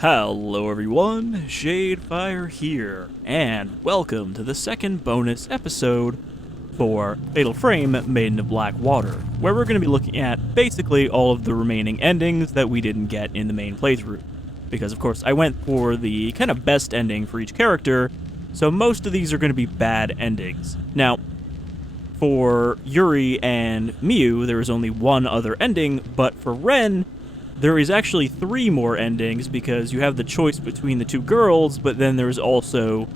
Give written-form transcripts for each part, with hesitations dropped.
Hello everyone, Shadefyre here, and welcome to the second bonus episode for Fatal Frame Maiden of Black Water, where we're going to be looking at basically all of the remaining endings that we didn't get in the main playthrough. Because of course I went for the kind of best ending for each character, so most of these are going to be bad endings. Now, for Yuri and Miu, there is only one other ending, but for Ren, there is actually 3 more endings because you have the choice between the 2 girls, but then there's also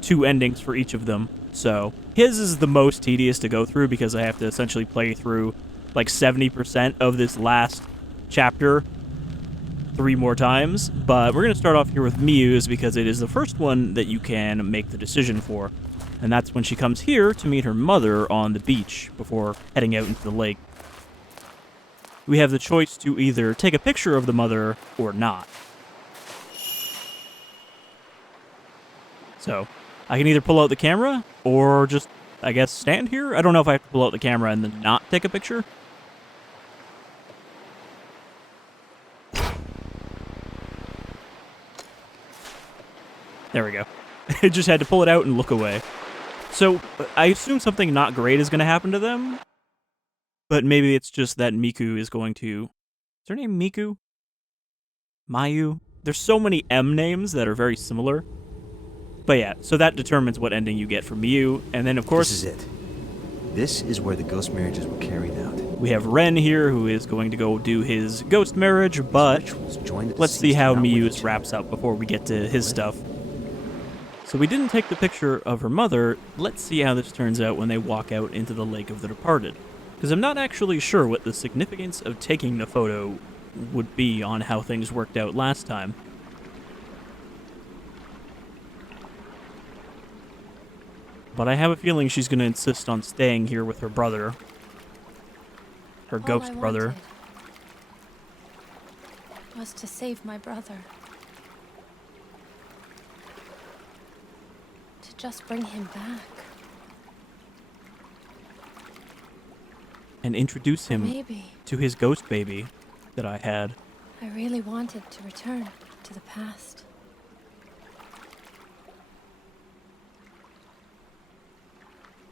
2 endings for each of them. So his is the most tedious to go through because I have to essentially play through like 70% of this last chapter 3 more times. But we're going to start off here with Miu's because it is the first one that you can make the decision for. And that's when she comes here to meet her mother on the beach before heading out into the lake. We have the choice to either take a picture of the mother or not. So, I can either pull out the camera or just, I guess, stand here? I don't know if I have to pull out the camera and then not take a picture. There we go. I just had to pull it out and look away. So, I assume something not great is going to happen to them. But maybe it's just that Miku is going to... Is her name Miku? Mayu? There's so many M names that are very similar. But yeah, so that determines what ending you get from Miu. And then, of course... This is it. This is where the ghost marriages were carried out. We have Ren here, who is going to go do his ghost marriage, but let's see how Miu's wraps up before we get to his stuff. So we didn't take the picture of her mother. Let's see how this turns out when they walk out into the Lake of the Departed. Because I'm not actually sure what the significance of taking the photo would be on how things worked out last time. But I have a feeling she's going to insist on staying here with her brother. Her ghost brother. Was to save my brother. To just bring him back. And introduce him to his ghost baby that I had. I really wanted to return to the past.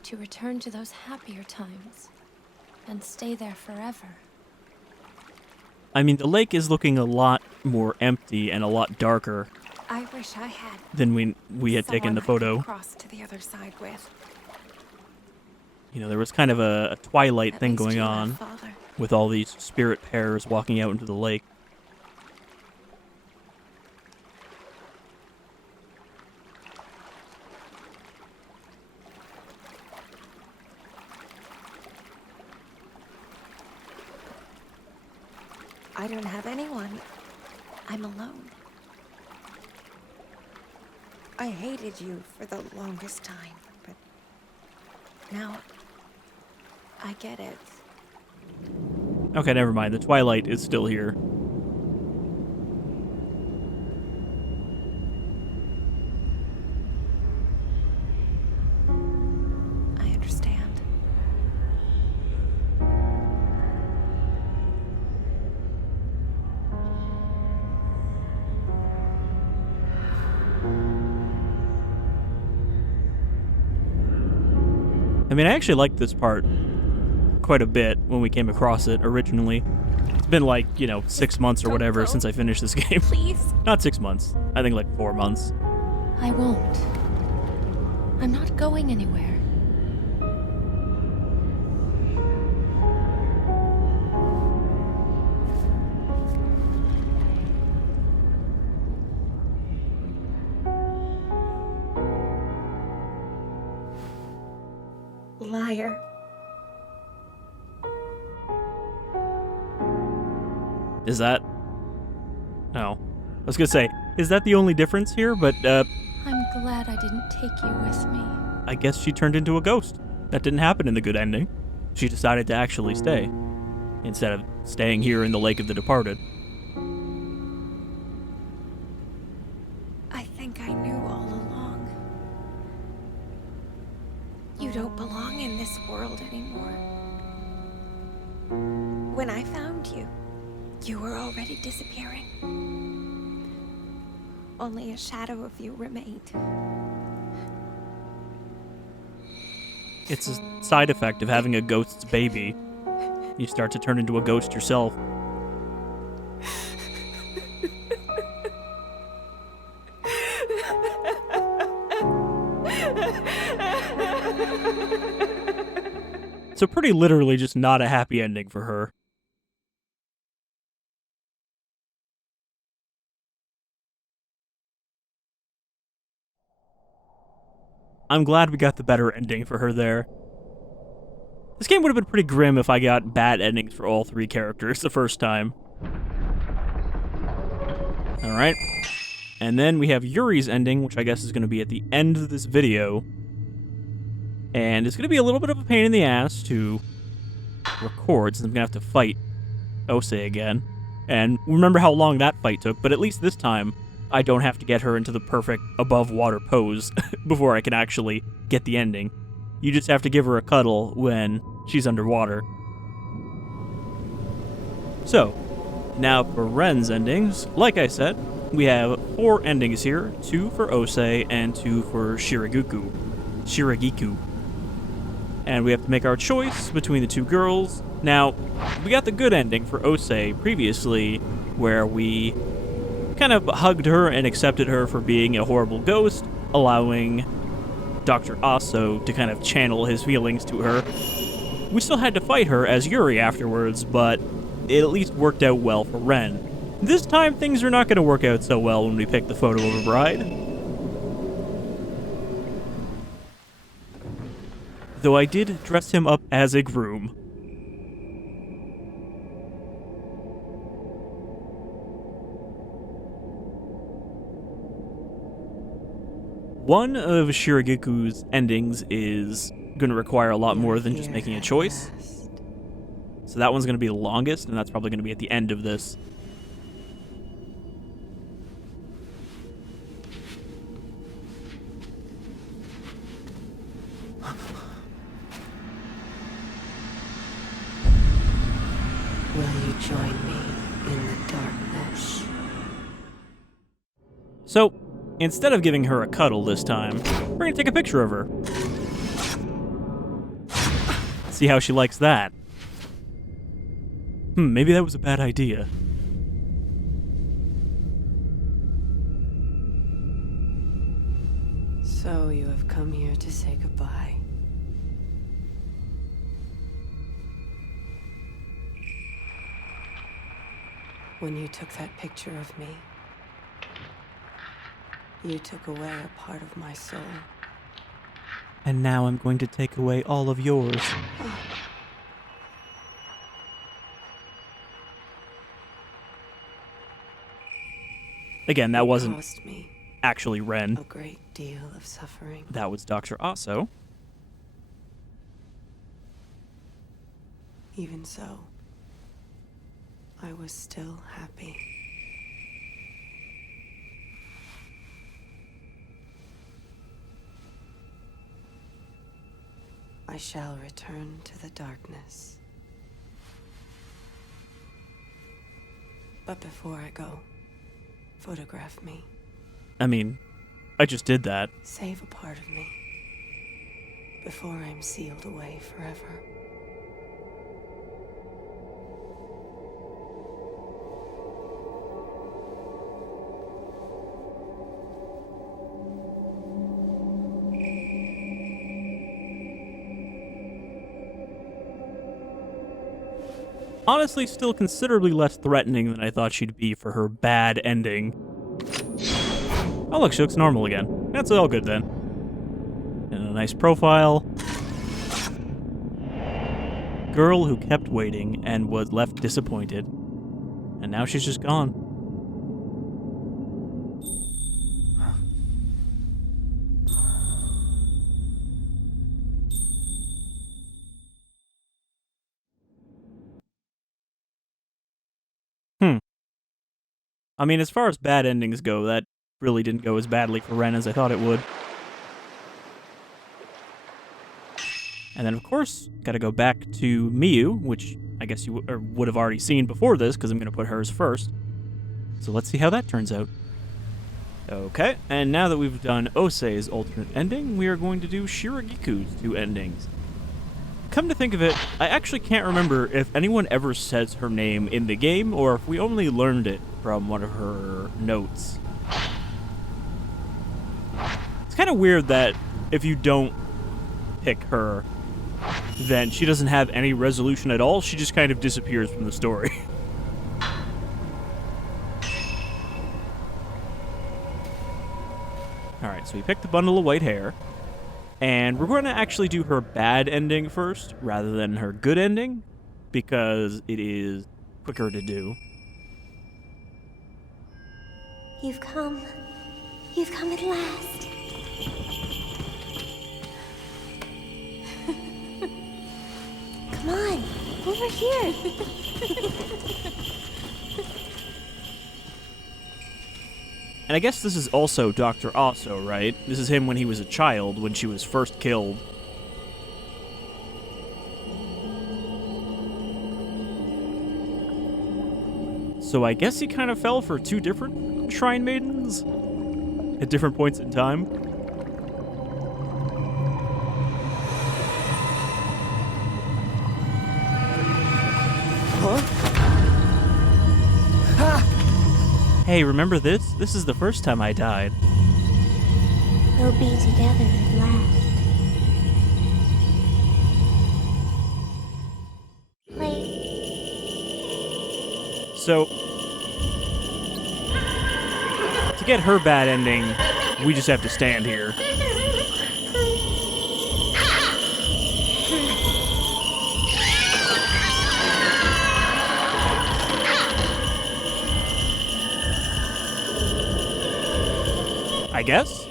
To return to those happier times and stay there forever. I mean, the lake is looking a lot more empty and a lot darker. I wish I had than we had taken the photo. Cross to the other side with. You know, there was kind of a Twilight thing going on with all these spirit pairs walking out into the lake. I don't have anyone. I'm alone. I hated you for the longest time, but now I get it. Okay, never mind. The Twilight is still here. I understand. I mean, I actually liked this part quite a bit when we came across it originally. It's been like, 6 months or whatever since I finished this game. Please. Not 6 months. I think like 4 months. I won't. I'm not going anywhere. Liar. Is that... No. I was gonna say, is that the only difference here? But, I'm glad I didn't take you with me. I guess she turned into a ghost. That didn't happen in the good ending. She decided to actually stay, instead of staying here in the Lake of the Departed. I think I knew all along. You don't belong in this world anymore. When I found you, you were already disappearing. only a shadow of you remained. It's a side effect of having a ghost's baby. You start to turn into a ghost yourself. So pretty literally just not a happy ending for her. I'm glad we got the better ending for her there. This game would have been pretty grim if I got bad endings for all three characters the first time. Alright. And then we have Yuri's ending, which I guess is going to be at the end of this video. And it's going to be a little bit of a pain in the ass to record, since I'm going to have to fight Ose again. And remember how long that fight took, but at least this time, I don't have to get her into the perfect above-water pose before I can actually get the ending. You just have to give her a cuddle when she's underwater. So, now for Ren's endings. Like I said, we have 4 endings here, 2 for Ose and 2 for Shiragiku. And we have to make our choice between the 2 girls. Now, we got the good ending for Ose previously, where we kind of hugged her and accepted her for being a horrible ghost, allowing Dr. Aso to kind of channel his feelings to her. We still had to fight her as Yuri afterwards, but it at least worked out well for Ren. This time, things are not going to work out so well when we pick the photo of a bride. Though I did dress him up as a groom. One of Shiragiku's endings is going to require a lot more than just making a choice. So that one's going to be the longest, and that's probably going to be at the end of this. Will you join me in the darkness? So, instead of giving her a cuddle this time, we're going to take a picture of her. See how she likes that. Maybe that was a bad idea. So you have come here to say goodbye. When you took that picture of me, you took away a part of my soul. And now I'm going to take away all of yours. Again, that wasn't Caused me actually Ren. a great deal of suffering. That was Dr. Aso. Even so, I was still happy. I shall return to the darkness. But before I go, photograph me. I mean, I just did that. Save a part of me before I'm sealed away forever. Honestly, still considerably less threatening than I thought she'd be for her bad ending. Oh look, she looks normal again. That's all good then. And a nice profile. Girl who kept waiting and was left disappointed. And now she's just gone. I mean, as far as bad endings go, that really didn't go as badly for Ren as I thought it would. And then, of course, gotta go back to Miu, which I guess you would have already seen before this, because I'm gonna put hers first. So let's see how that turns out. Okay, and now that we've done Osei's alternate ending, we are going to do Shiragiku's 2 endings. Come to think of it, I actually can't remember if anyone ever says her name in the game, or if we only learned it from one of her notes. It's kind of weird that if you don't pick her, then she doesn't have any resolution at all, she just kind of disappears from the story. Alright, so we picked the bundle of white hair. And we're going to actually do her bad ending first, rather than her good ending, because it is quicker to do. You've come. You've come at last. Come on, over here. And I guess this is also Dr. Aso, right? This is him when he was a child, when she was first killed. So I guess he kind of fell for 2 different Shrine Maidens at different points in time. Huh? Hey, remember this? This is the first time I died. We'll be together at last. Wait. So, to get her bad ending, we just have to stand here. I guess?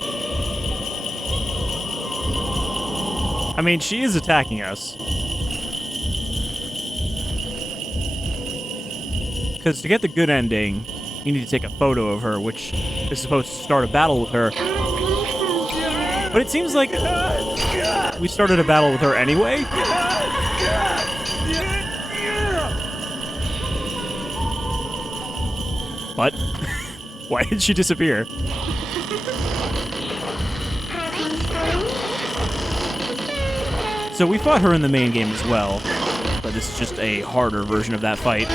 I mean, she is attacking us. Because to get the good ending, you need to take a photo of her, which is supposed to start a battle with her. But it seems like we started a battle with her anyway. What? Why did she disappear? So we fought her in the main game as well, but this is just a harder version of that fight.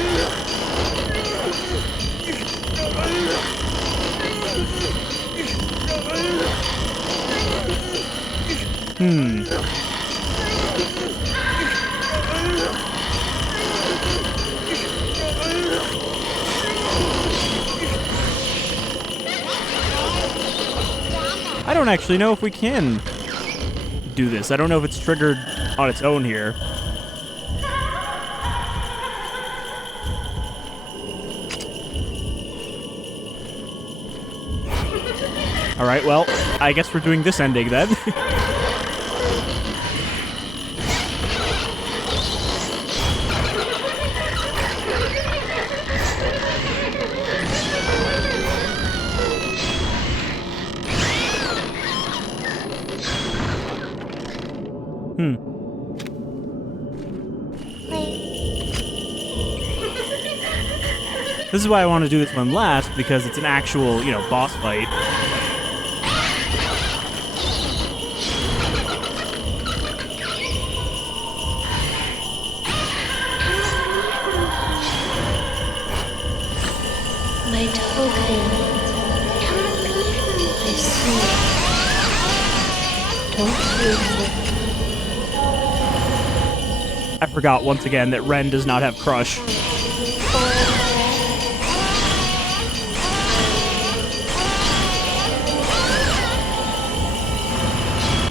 I don't actually know if we can do this. I don't know if it's triggered on its own here. Alright, well, I guess we're doing this ending then. This is why I want to do this one last, because it's an actual, boss fight. My token. I see. Don't lose it. I forgot once again that Ren does not have Crush.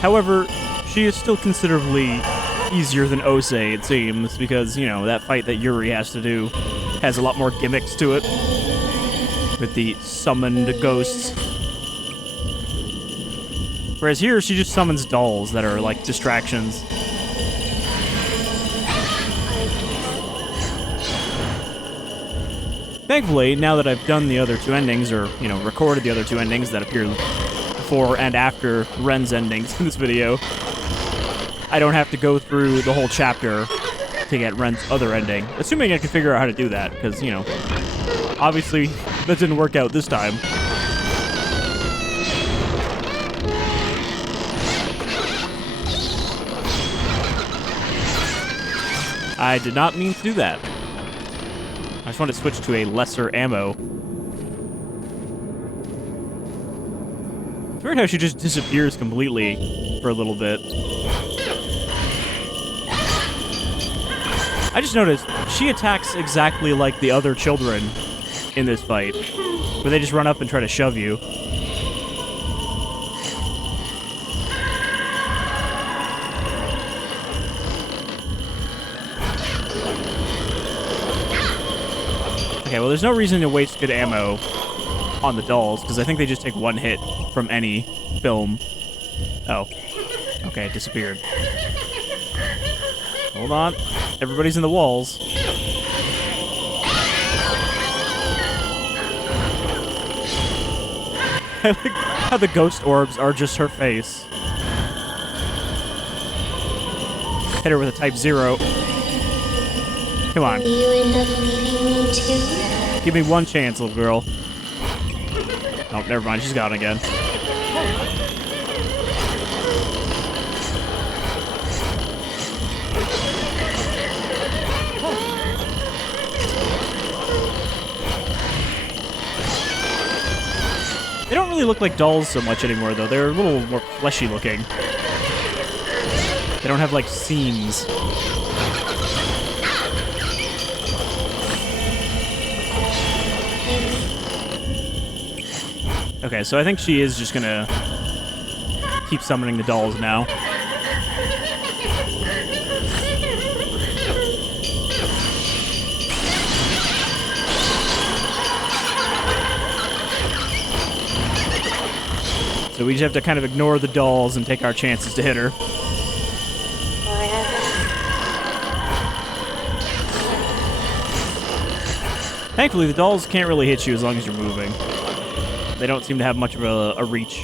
However, she is still considerably easier than Osei, it seems, because, that fight that Yuri has to do has a lot more gimmicks to it. With the summoned ghosts. Whereas here, she just summons dolls that are, like, distractions. Thankfully, now that I've done the other 2 endings, or, recorded the other 2 endings that appear before and after Ren's endings in this video, I don't have to go through the whole chapter to get Ren's other ending. Assuming I can figure out how to do that, because, obviously that didn't work out this time. I did not mean to do that. I just wanted to switch to a lesser ammo. It's weird how she just disappears completely for a little bit. I just noticed she attacks exactly like the other children in this fight, where they just run up and try to shove you. Okay, well, there's no reason to waste good ammo on the dolls, because I think they just take one hit from any film. Oh. Okay, it disappeared. Hold on. Everybody's in the walls. I like how the ghost orbs are just her face. Hit her with a type 0. Come on. Will you end up leaving me too? Give me one chance, little girl. Oh, never mind. She's gone again. They don't really look like dolls so much anymore, though. They're a little more fleshy looking. They don't have, like, seams. Okay, so I think she is just gonna keep summoning the dolls now. So we just have to kind of ignore the dolls and take our chances to hit her. Thankfully, the dolls can't really hit you as long as you're moving. They don't seem to have much of a reach.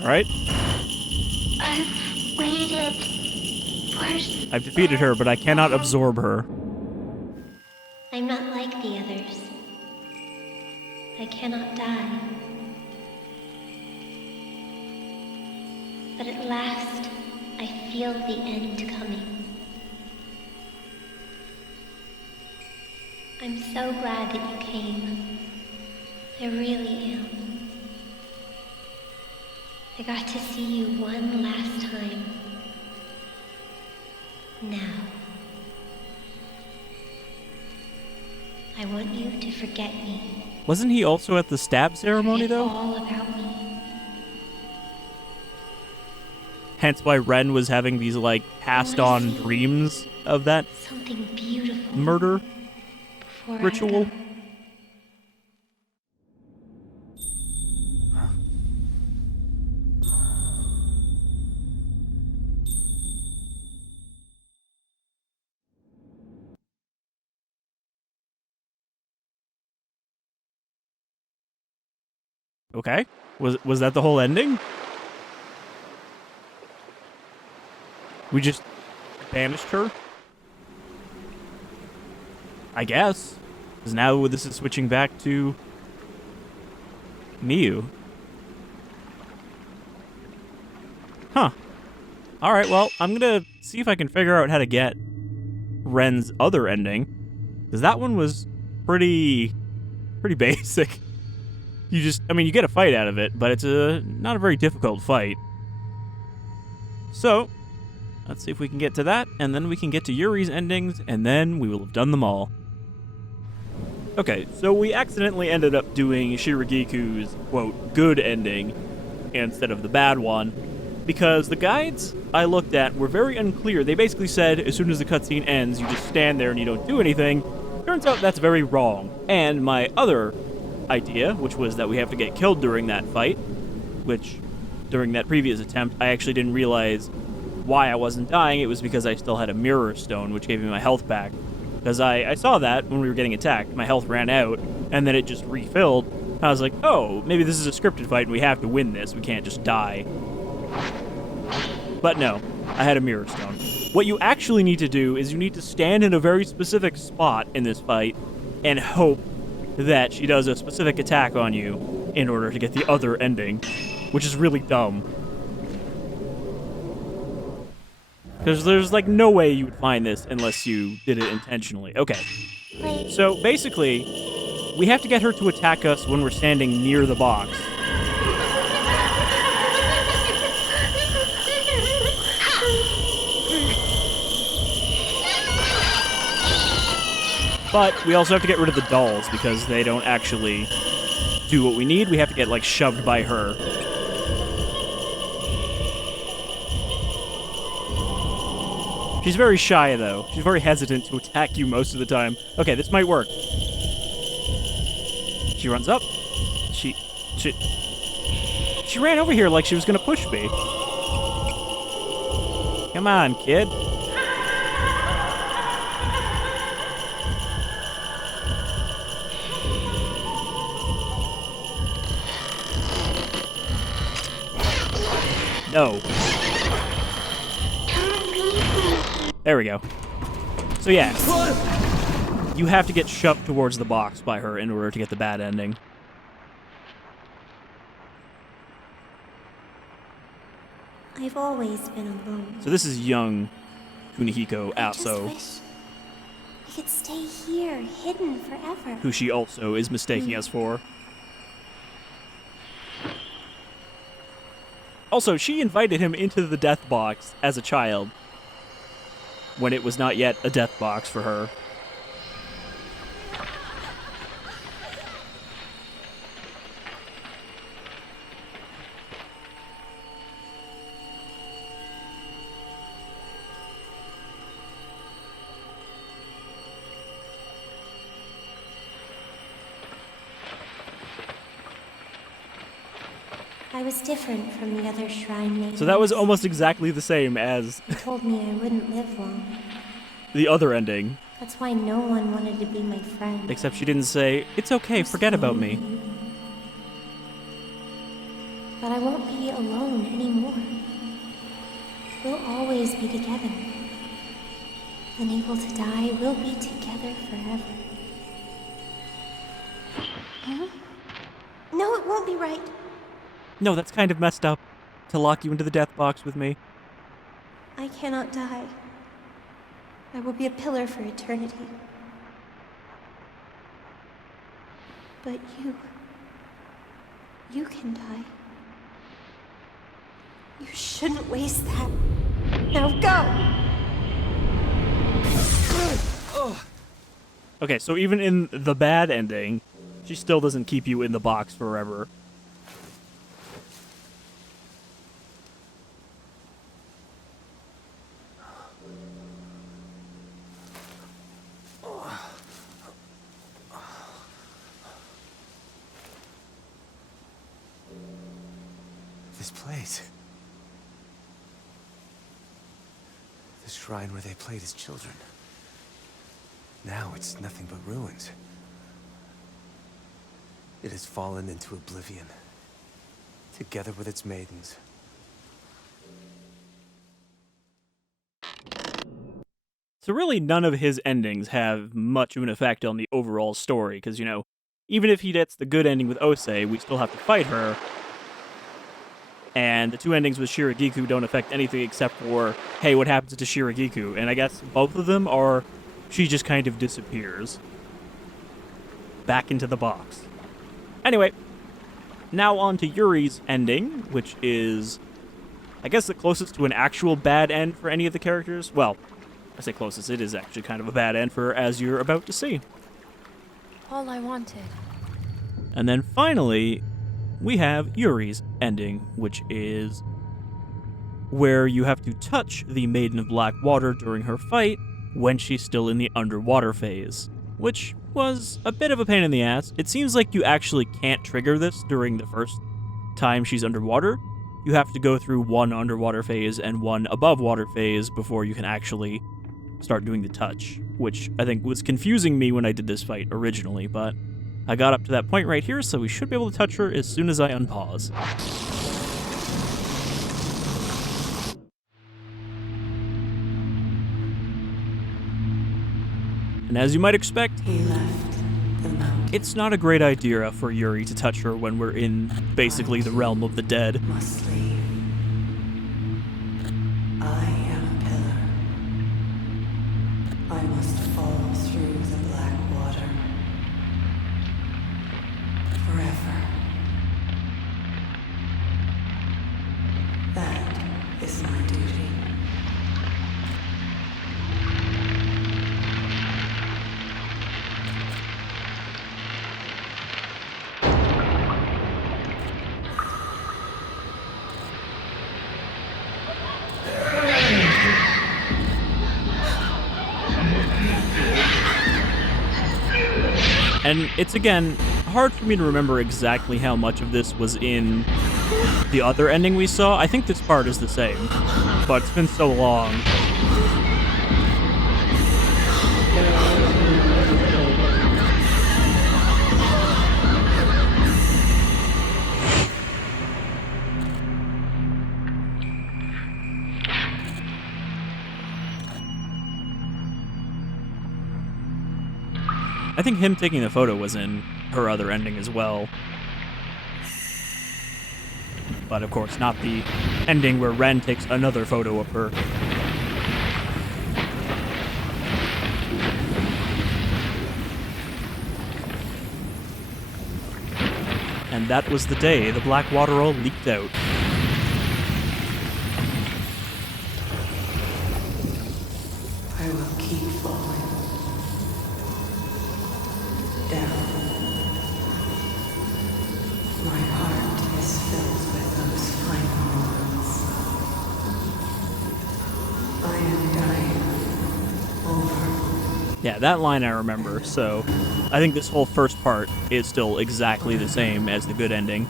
Alright. I've waited for... I've defeated her, but I cannot absorb her. I'm not like the others. I cannot die. But at last, I feel the end coming. I'm so glad that you came. I really am. I got to see you one last time. Now. I want you to forget me. Wasn't he also at the stab ceremony, Forget though? all about me. Hence why Ren was having these, like, passed-on dreams of that Something beautiful murder before I ritual. go. Okay. Was that the whole ending? We just banished her? I guess. Because now this is switching back to Miu. Huh. Alright, well, I'm gonna see if I can figure out how to get Ren's other ending. Because that one was pretty basic. You get a fight out of it, but it's not a very difficult fight. So, let's see if we can get to that, and then we can get to Yuri's endings, and then we will have done them all. Okay, so we accidentally ended up doing Shiragiku's, quote, good ending instead of the bad one, because the guides I looked at were very unclear. They basically said, as soon as the cutscene ends, you just stand there and you don't do anything. Turns out that's very wrong. And my other idea, which was that we have to get killed during that fight, which, during that previous attempt, I actually didn't realize why I wasn't dying. It was because I still had a mirror stone, which gave me my health back. Because I saw that when we were getting attacked. My health ran out, and then it just refilled. I was like, oh, maybe this is a scripted fight and we have to win this. We can't just die. But no, I had a mirror stone. What you actually need to do is you need to stand in a very specific spot in this fight and hope that she does a specific attack on you in order to get the other ending, which is really dumb. Because there's, like, no way you would find this unless you did it intentionally. Okay. So, basically, we have to get her to attack us when we're standing near the box. But we also have to get rid of the dolls because they don't actually do what we need. We have to get, like, shoved by her. She's very shy, though. She's very hesitant to attack you most of the time. Okay, this might work. She runs up. She ran over here like she was gonna push me. Come on, kid. No. There we go. So yeah, you have to get shoved towards the box by her in order to get the bad ending. I've always been alone. So this is young Kunihiko I just Aso, wish we could stay here, hidden forever. who she also is mistaking us for. Also, she invited him into the death box as a child, when it was not yet a death box for her. I was different from the other shrine maidens. So that was almost exactly the same as They told me I wouldn't live long. the other ending, That's why no one wanted to be my friend. except she didn't say, "It's okay, forget about me." But I won't be alone anymore. We'll always be together. Unable to die, we'll be together forever. Huh? No, it won't be right. No, that's kind of messed up, to lock you into the death box with me. I cannot die. I will be a pillar for eternity. But you can die. You shouldn't waste that. Now go! Okay, so even in the bad ending, she still doesn't keep you in the box forever. This place. The shrine where they played as children. Now it's nothing but ruins. It has fallen into oblivion, together with its maidens. So really, none of his endings have much of an effect on the overall story, because, you know, even if he gets the good ending with Ose, we still have to fight her. And the two endings with Shiragiku don't affect anything except for, hey, what happens to Shiragiku? And I guess both of them are, she just kind of disappears. Back into the box. Anyway, now on to Yuri's ending, which is, I guess, the closest to an actual bad end for any of the characters. Well, I say closest, it is actually kind of a bad end for her, as you're about to see. All I wanted. And then finally, we have Yuri's ending, which is where you have to touch the Maiden of Black Water during her fight when she's still in the underwater phase, which was a bit of a pain in the ass. It seems like you actually can't trigger this during the first time she's underwater. You have to go through one underwater phase and one above water phase before you can actually start doing the touch, which I think was confusing me when I did this fight originally, but I got up to that point right here, so we should be able to touch her as soon as I unpause. And as you might expect, He left the mountain. it's not a great idea for Yuri to touch her when we're in basically the realm of the dead. Must leave. I am a pillar. I must fall through the black water. Forever. That is my duty. And it's, again, hard for me to remember exactly how much of this was in the other ending we saw. I think this part is the same, but it's been so long. I think him taking the photo was in her other ending as well. But of course, not the ending where Ren takes another photo of her. And that was the day the black water all leaked out. I will keep falling. Down. My heart is filled with those final moments. I am dying. Over. Yeah, that line I remember, so I think this whole first part is still exactly the same as the good ending.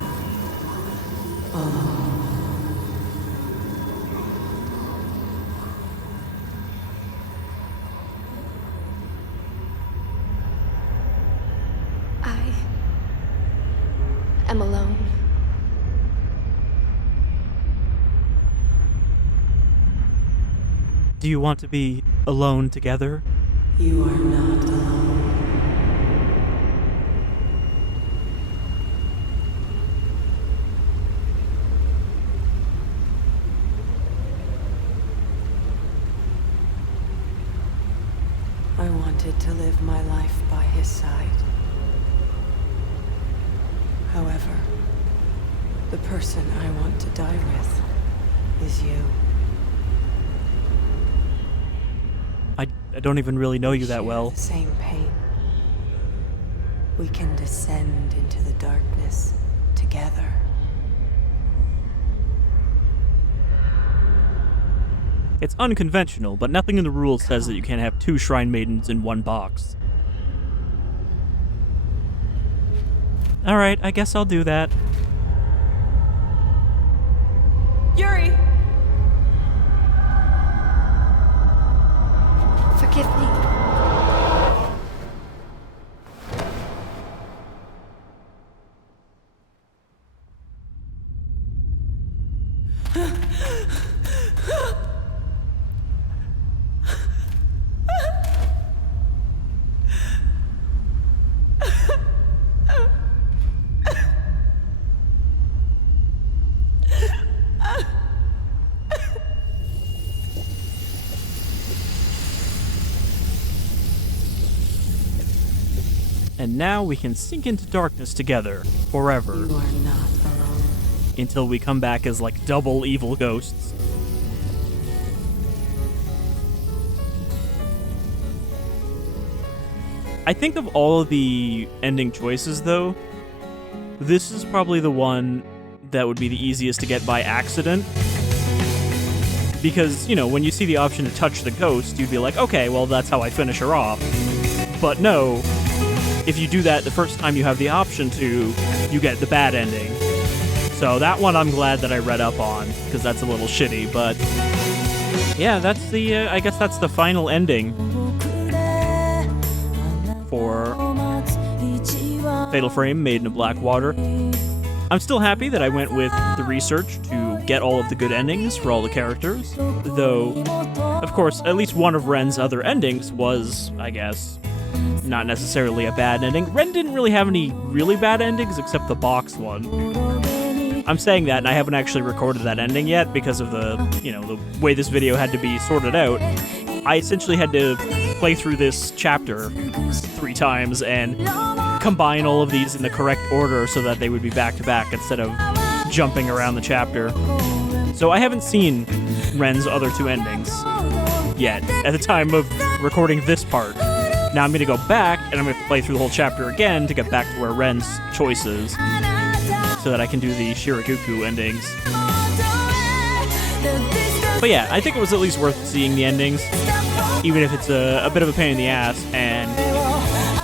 I am alone. Do you want to be alone together? You are not alone. I wanted to live my life by his side. However, the person I want to die with is you. I don't even really know you that Share well. The same pain. We can descend into the darkness together. It's unconventional, but nothing in the rules says that you can't have two Shrine Maidens in one box. Alright, I guess I'll do that. Yuri! Forgive me. And now we can sink into darkness together, forever, You are not alone. until we come back as like double evil ghosts. I think of all of the ending choices, though, this is probably the one that would be the easiest to get by accident. Because, you know, when you see the option to touch the ghost, you'd be like, okay, well, that's how I finish her off. But no, if you do that the first time you have the option to, you get the bad ending. So that one I'm glad that I read up on, because that's a little shitty, but yeah, that's the, I guess that's the final ending for Fatal Frame, Maiden of Black Water. I'm still happy that I went with the research to get all of the good endings for all the characters, though, of course, at least one of Ren's other endings was, I guess, not necessarily a bad ending. Ren didn't really have any really bad endings except the box one. I'm saying that, and I haven't actually recorded that ending yet because of the, the way this video had to be sorted out. I essentially had to play through this chapter 3 times and combine all of these in the correct order so that they would be back-to-back instead of jumping around the chapter. So I haven't seen Ren's other 2 endings yet at the time of recording this part. Now I'm going to go back and I'm going to play through the whole chapter again to get back to where Ren's choice is so that I can do the Shiragiku endings. But yeah, I think it was at least worth seeing the endings, even if it's a bit of a pain in the ass. And,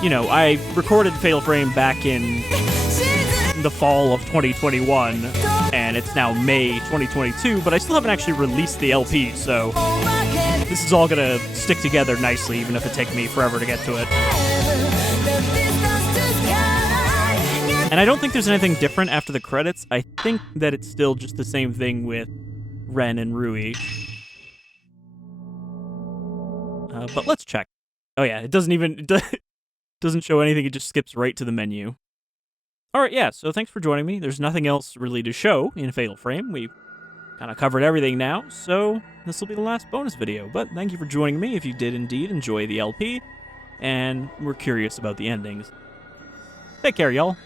I recorded Fatal Frame back in the fall of 2021, and it's now May 2022, but I still haven't actually released the LP, so this is all gonna stick together nicely, even if it takes me forever to get to it. And I don't think there's anything different after the credits. I think that it's still just the same thing with Ren and Rui. But let's check. Oh yeah, it doesn't show anything, it just skips right to the menu. Alright, yeah, so thanks for joining me. There's nothing else really to show in Fatal Frame. We've kind of covered everything now, so this will be the last bonus video. But thank you for joining me if you did indeed enjoy the LP, and were curious about the endings. Take care, y'all.